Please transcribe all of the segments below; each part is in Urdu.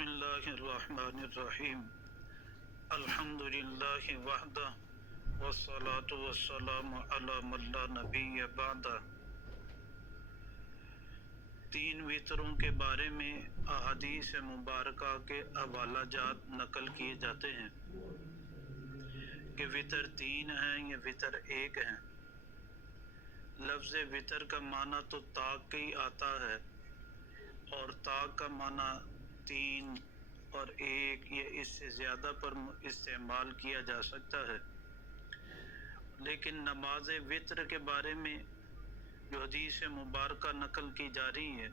بسم اللہ الرحمن الرحیم الحمد للہ وحدہ والصلاة والسلام علی من لا نبی بعدہ۔ تین وطروں کے بارے میں احادیث مبارکہ کے حوالہ جات نقل کیے جاتے ہیں کہ وطر تین ہیں یا وطر ایک ہیں۔ لفظ وطر کا معنی تو تاکی آتا ہے اور تاک کا معنی تین اور ایک یا اس سے زیادہ پر استعمال کیا جا سکتا ہے، لیکن نماز وطر کے بارے میں جو حدیث مبارکہ نقل کی جا رہی ہے،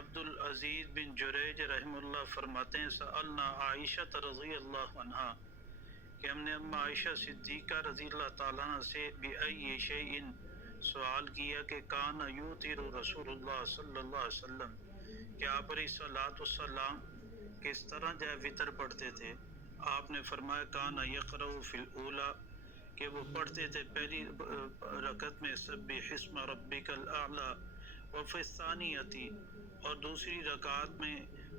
عبدالعزیز بن جریج رحمہ اللہ فرماتے ہیں سألنا عائشہ رضی اللہ عنہا کہ ہم نے اما عائشہ صدیقہ رضی اللہ تعالیٰ عنہ سے بِأَيِّ شَيْءٍ سوال کیا کہ کان یوتر رسول اللہ صلی اللہ علیہ وسلم کہ آپ علیہ الصلوۃ والسلام کس طرح وطر پڑھتے تھے۔ آپ نے فرمایا کان یقرأ فی الاولی کہ وہ پڑھتے تھے پہلی رکعت میں سبح اسم ربک الاعلی، وفی الثانیۃ اور دوسری رکعت میں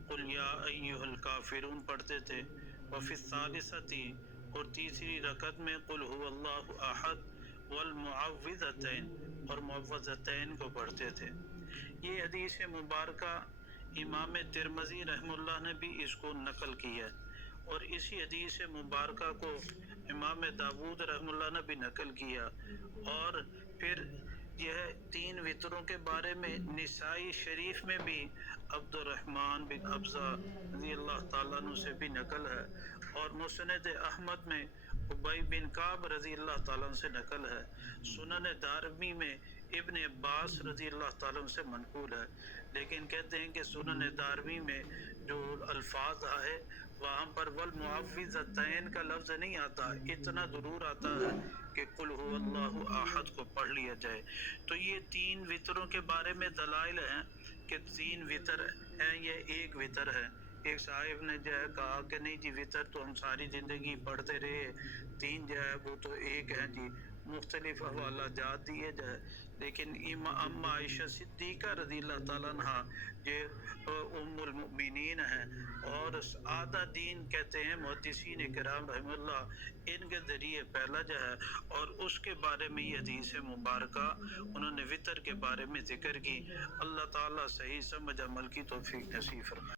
قل یا ایھا الکافرون پڑھتے تھے، وفی الثالثۃ اور تیسری رکعت میں قل ھو اللہ احد والمعوذتین اور معوذتین کو پڑھتے تھے۔ یہ حدیث مبارکہ امام ترمذی رحمہ اللہ نے بھی اس کو نقل کیا ہے اور اسی حدیث مبارکہ کو امام داود رحمہ اللہ نے بھی نقل کیا، اور پھر یہ تین وطروں کے بارے میں نسائی شریف میں بھی عبد الرحمن بن ابزہ رضی اللہ تعالیٰ عنہ سے بھی نقل ہے، اور مسند احمد میں ابی بن کعب رضی اللہ تعالیٰ عنہ سے نقل ہے۔ سنن دارمی میں ابن عباس رضی اللہ تعالیٰ عنہ سے منقول ہے، لیکن کہتے ہیں کہ سنن دارمی میں جو الفاظ آئے وہاں پر والمعوذتین کا لفظ نہیں آتا، اتنا ضرور آتا ہے کہ قل ھو اللہ احد کو پڑھ لیا جائے۔ تو یہ تین وطروں کے بارے میں دلائل ہیں کہ تین وطر ہیں یا ایک وطر ہے۔ ایک صاحب نے کہا کہ نہیں جی وطر تو ہم ساری زندگی پڑھتے رہے، تین وہ تو ایک ہیں جی، مختلف حوالہ جات دیے جائے، لیکن اما عائشہ صدیقہ رضی اللہ تعالیٰ عنہ یہ ام المؤمنین ہیں، اور آدھا دین کہتے ہیں محدثین کرام رحمہ اللہ، ان کے ذریعے پھیلا ہے، اور اس کے بارے میں یہ حدیث مبارکہ انہوں نے وطر کے بارے میں ذکر کی۔ اللہ تعالیٰ صحیح سمجھ عمل کی توفیق نصیب فرمائے۔